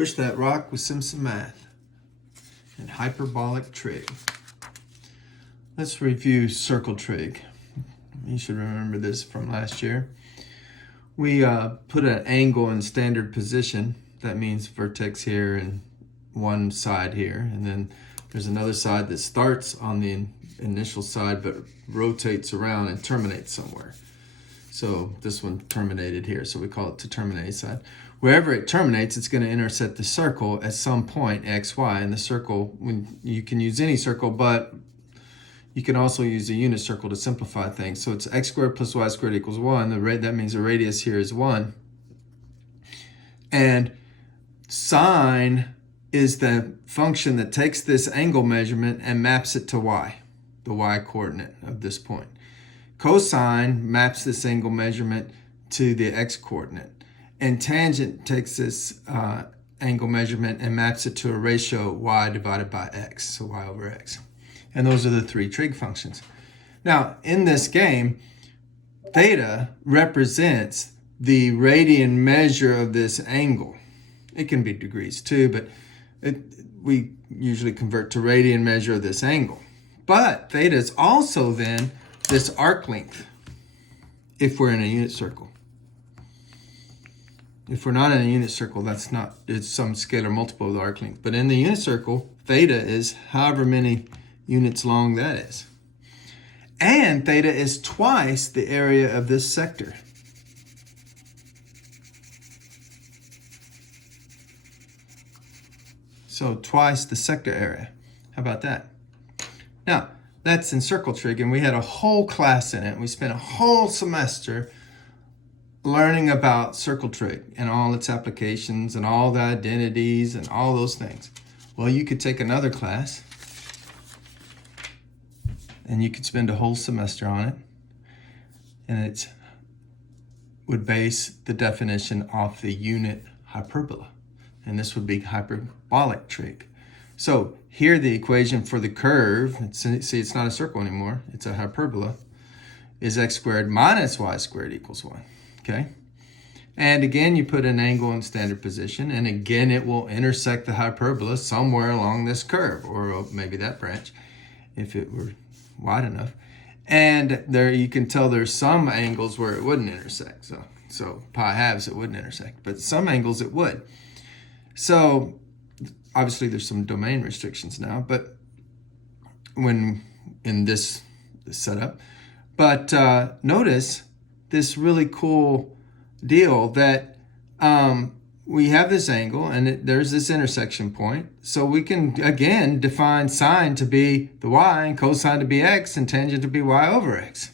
Push that rock with some math and hyperbolic trig. Let's review circle trig. You should remember this from last year. We put an angle in standard position. That means vertex here and one side here. And then there's another side that starts on the initial side but rotates around and terminates somewhere. So this one terminated here, so we call it the terminating side. Wherever it terminates, it's going to intersect the circle at some point, x, y. And the circle, you can use any circle, but you can also use a unit circle to simplify things. So it's x squared plus y squared equals 1. That means the radius here is 1. And sine is the function that takes this angle measurement and maps it to y, the y coordinate of this point. Cosine maps this angle measurement to the x coordinate. And tangent takes this angle measurement and maps it to a ratio y divided by x, so y over x. And those are the three trig functions. Now, in this game, theta represents the radian measure of this angle. It can be degrees too, but we usually convert to radian measure of this angle. But theta is also then this arc length if we're in a unit circle. If we're not in a unit circle, it's some scalar multiple of the arc length. But in the unit circle, theta is however many units long that is. And theta is twice the area of this sector. So twice the sector area. How about that? Now, that's in circle trig, and we had a whole class in it. We spent a whole semester learning about circle trig and all its applications and all the identities and all those things. Well, you could take another class and you could spend a whole semester on it, and it would base the definition off the unit hyperbola, and this would be hyperbolic trig. So here the equation for the curve, see it's not a circle anymore, it's a hyperbola, is x squared minus y squared equals 1. Okay, and again you put an angle in standard position, and again it will intersect the hyperbola somewhere along this curve, or maybe that branch if it were wide enough. And there you can tell there's some angles where it wouldn't intersect. So pi halves it wouldn't intersect, but some angles it would. So obviously there's some domain restrictions now, but when in this setup, but notice this really cool deal that we have this angle and there's this intersection point. So we can, again, define sine to be the y and cosine to be x and tangent to be y over x.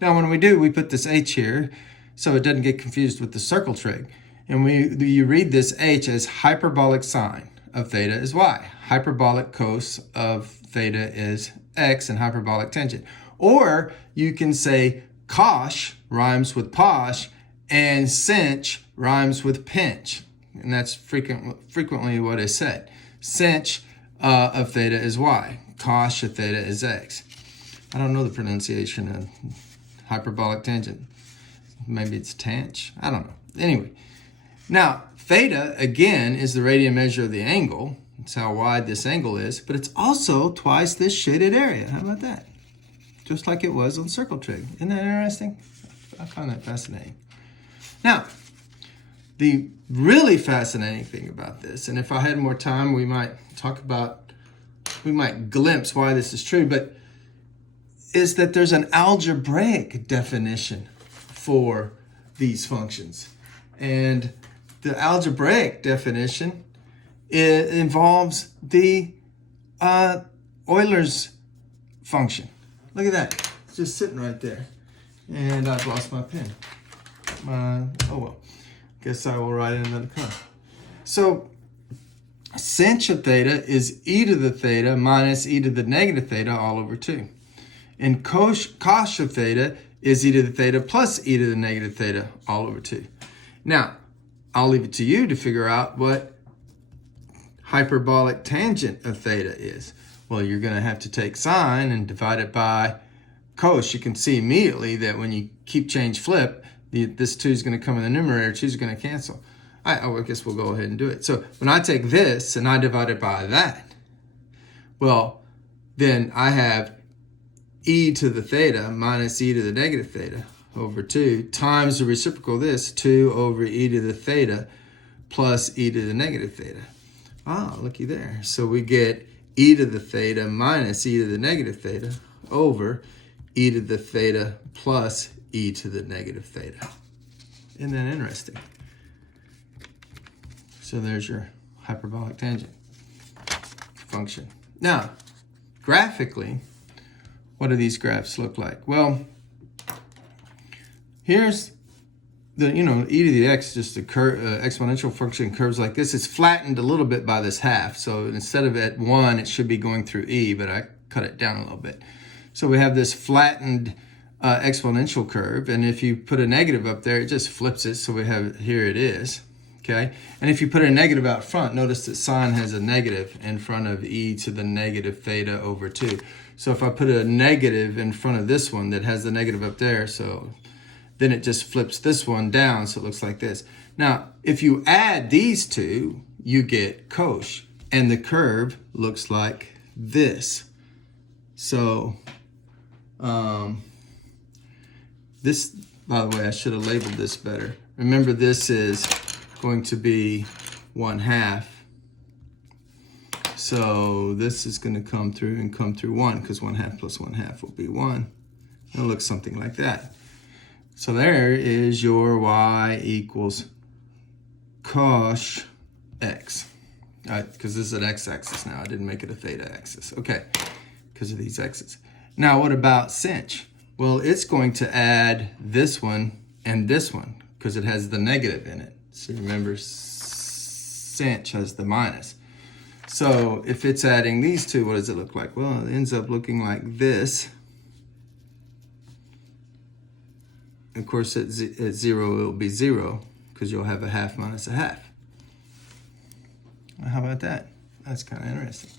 Now, when we do, we put this h here so it doesn't get confused with the circle trig. And you read this h as hyperbolic sine of theta is y. Hyperbolic cos of theta is x, and hyperbolic tangent. Or you can say cosh rhymes with posh, and cinch rhymes with pinch. And that's frequently what is said. Cinch of theta is y. Cosh of theta is x. I don't know the pronunciation of hyperbolic tangent. Maybe it's tanch. I don't know. Anyway, now theta, again, is the radian measure of the angle. That's how wide this angle is. But it's also twice this shaded area. How about that? Just like it was on circle trig. Isn't that interesting? I find that fascinating. Now, the really fascinating thing about this, and if I had more time, we might glimpse why this is true, but is that there's an algebraic definition for these functions. And the algebraic definition involves the Euler's function. Look at that. It's just sitting right there. And I've lost my pen. Oh well. Guess I will write in another color. So sinh of theta is e to the theta minus e to the negative theta all over 2. And cosh of theta is e to the theta plus e to the negative theta all over 2. Now, I'll leave it to you to figure out what hyperbolic tangent of theta is. Well, you're going to have to take sine and divide it by cos. You can see immediately that when you keep change flip, this 2 is going to come in the numerator, 2 is going to cancel. I guess we'll go ahead and do it. So when I take this and I divide it by that, well, then I have e to the theta minus e to the negative theta over 2 times the reciprocal of this, 2 over e to the theta plus e to the negative theta. Ah, looky there. So we get e to the theta minus e to the negative theta over e to the theta plus e to the negative theta. Isn't that interesting? So there's your hyperbolic tangent function. Now, graphically, what do these graphs look like? Well, here's the, e to the x, just the exponential function curves like this. It's flattened a little bit by this half. So instead of at 1, it should be going through e, but I cut it down a little bit. So we have this flattened exponential curve. And if you put a negative up there, it just flips it. So we have, here it is. Okay. And if you put a negative out front, notice that sine has a negative in front of e to the negative theta over 2. So if I put a negative in front of this one that has the negative up there, so then it just flips this one down, so it looks like this. Now, if you add these two, you get cosh, and the curve looks like this. So, this, by the way, I should have labeled this better. Remember, this is going to be 1/2. So this is going to come through 1, because 1/2 plus 1/2 will be 1. It'll look something like that. So there is your y equals cosh x. Because this is an x-axis now. I didn't make it a theta axis. Okay, because of these x's. Now what about sinh? Well, it's going to add this one and this one, because it has the negative in it. So remember, sinh has the minus. So if it's adding these two, what does it look like? Well, it ends up looking like this. Of course, at 0, it'll be 0, because you'll have a half minus a half. Well, how about that? That's kind of interesting.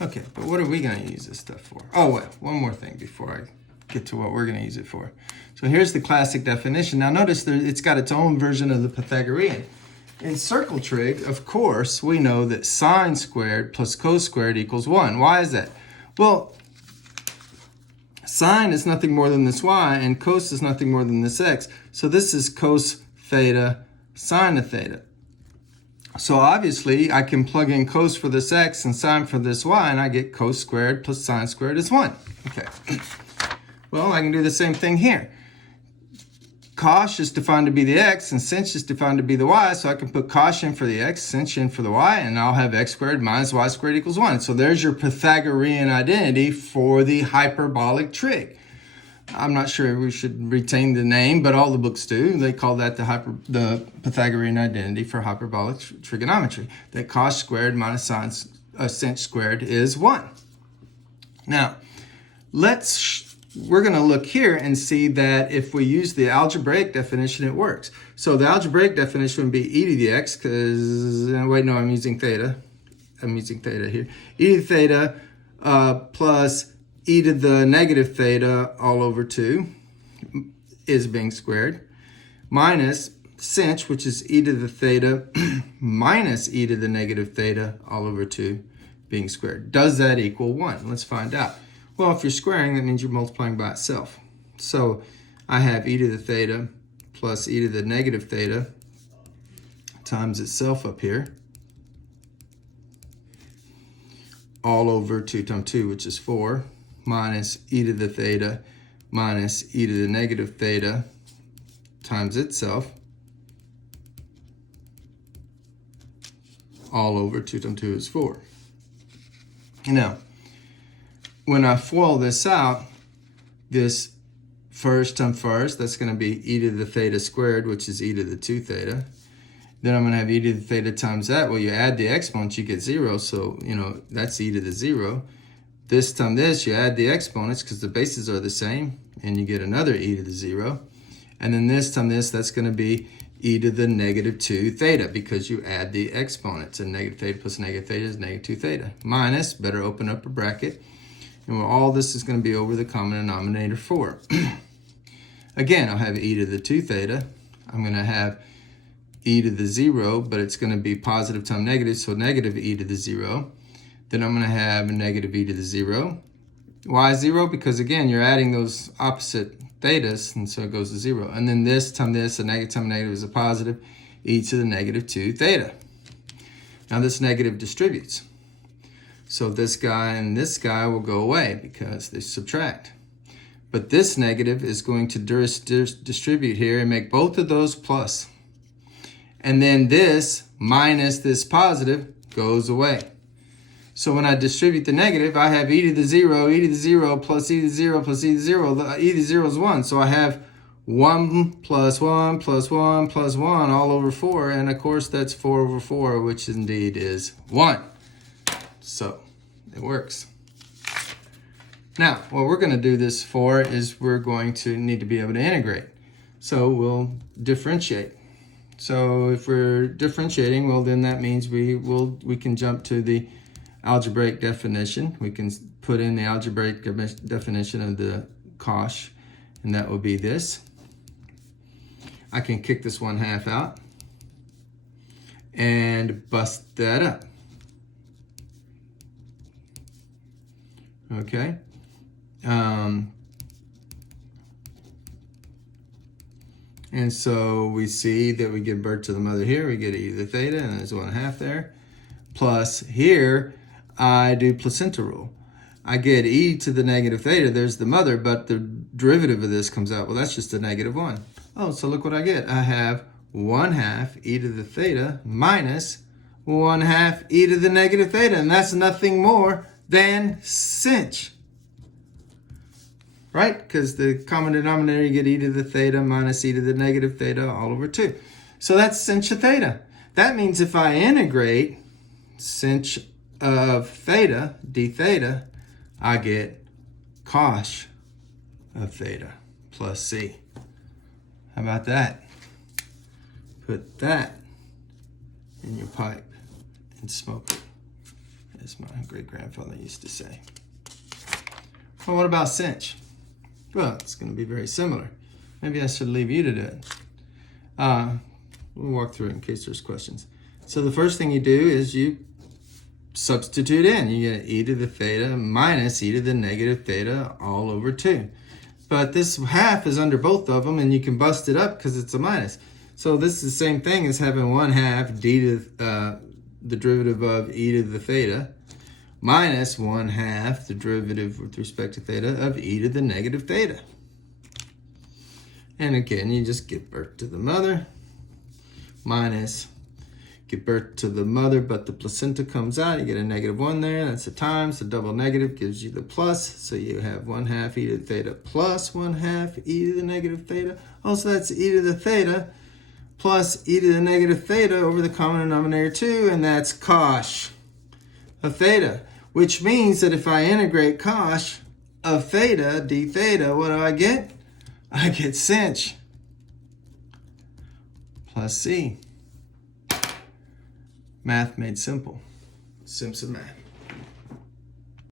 Okay, but what are we going to use this stuff for? Oh, wait, one more thing before I get to what we're going to use it for. So here's the classic definition. Now notice it's got its own version of the Pythagorean. In circle trig, of course, we know that sine squared plus cos squared equals 1. Why is that? Well, sine is nothing more than this y, and cos is nothing more than this x. So this is cos theta sine of theta. So obviously, I can plug in cos for this x and sine for this y, and I get cos squared plus sine squared is 1. Okay. Well, I can do the same thing here. Cosh is defined to be the x, and sinh is defined to be the y, so I can put cosh in for the x, sinh in for the y, and I'll have x squared minus y squared equals 1. So there's your Pythagorean identity for the hyperbolic trig. I'm not sure we should retain the name, but all the books do. They call that the Pythagorean identity for hyperbolic trigonometry, that cosh squared minus sinh squared is 1. Now, we're going to look here and see that if we use the algebraic definition, it works. So the algebraic definition would be e to the x, because, wait, no, I'm using theta. I'm using theta here. E to the theta plus e to the negative theta all over 2 is being squared, minus sinh, which is e to the theta minus e to the negative theta all over 2 being squared. Does that equal 1? Let's find out. Well, if you're squaring, that means you're multiplying by itself. So I have e to the theta plus e to the negative theta times itself up here, all over 2 times 2, which is 4, minus e to the theta minus e to the negative theta times itself, all over 2 times 2 is 4. Now, when I FOIL this out, this first times first, that's going to be e to the theta squared, which is e to the 2 theta. Then I'm going to have e to the theta times that. Well, you add the exponents, you get 0. So, that's e to the 0. This time this, you add the exponents because the bases are the same, and you get another e to the 0. And then this time this, that's going to be e to the negative 2 theta, because you add the exponents. And negative theta plus negative theta is negative 2 theta. Minus, better open up a bracket. And all this is going to be over the common denominator 4. Again, I'll have e to the 2 theta. I'm going to have e to the 0, but it's going to be positive times negative, so negative e to the 0. Then I'm going to have a negative e to the 0. Why 0? Because again, you're adding those opposite thetas, and so it goes to 0. And then this times this, a negative times negative is a positive, e to the negative 2 theta. Now this negative distributes. So this guy and this guy will go away because they subtract. But this negative is going to distribute here and make both of those plus. And then this minus this positive goes away. So when I distribute the negative, I have e to the 0 plus e to the 0 plus e to the 0. The e to the 0 is 1. So I have 1 plus 1 plus 1 plus 1 all over 4. And of course, that's 4 over 4, which indeed is 1. So it works. Now, what we're going to do this for is we're going to need to be able to integrate. So we'll differentiate. So if we're differentiating, well, then that means we can jump to the algebraic definition. We can put in the algebraic definition of the cosh, and that will be this. I can kick this 1/2 out and bust that up. Okay. And so we see that we get birth to the mother here. We get e to the theta, and there's 1/2 there. Plus here, I do placenta rule. I get e to the negative theta. There's the mother, but the derivative of this comes out. Well, that's just a negative 1. Oh, so look what I get. I have 1/2 e to the theta minus 1/2 e to the negative theta. And that's nothing more than sinh. Right? Because the common denominator, you get e to the theta minus e to the negative theta all over 2. So that's sinh of theta. That means if I integrate sinh of theta, d theta, I get cosh of theta plus c. How about that? Put that in your pipe and smoke it, as my great-grandfather used to say. Well, what about sinh? Well, it's going to be very similar. Maybe I should leave you to do it. We'll walk through it in case there's questions. So the first thing you do is you substitute in. You get e to the theta minus e to the negative theta all over 2. But this half is under both of them, and you can bust it up because it's a minus. So this is the same thing as having 1/2 d to the derivative of e to the theta minus 1/2 the derivative with respect to theta of e to the negative theta. And again, you just give birth to the mother minus give birth to the mother, but the placenta comes out. You get a negative 1 there. That's a times. The double negative gives you the plus. So you have 1/2 e to the theta plus 1/2 e to the negative theta. Also, that's e to the theta plus e to the negative theta over the common denominator 2, and that's cosh of theta, which means that if I integrate cosh of theta, d theta, what do I get? I get sinh plus c. Math made simple. Simpson math.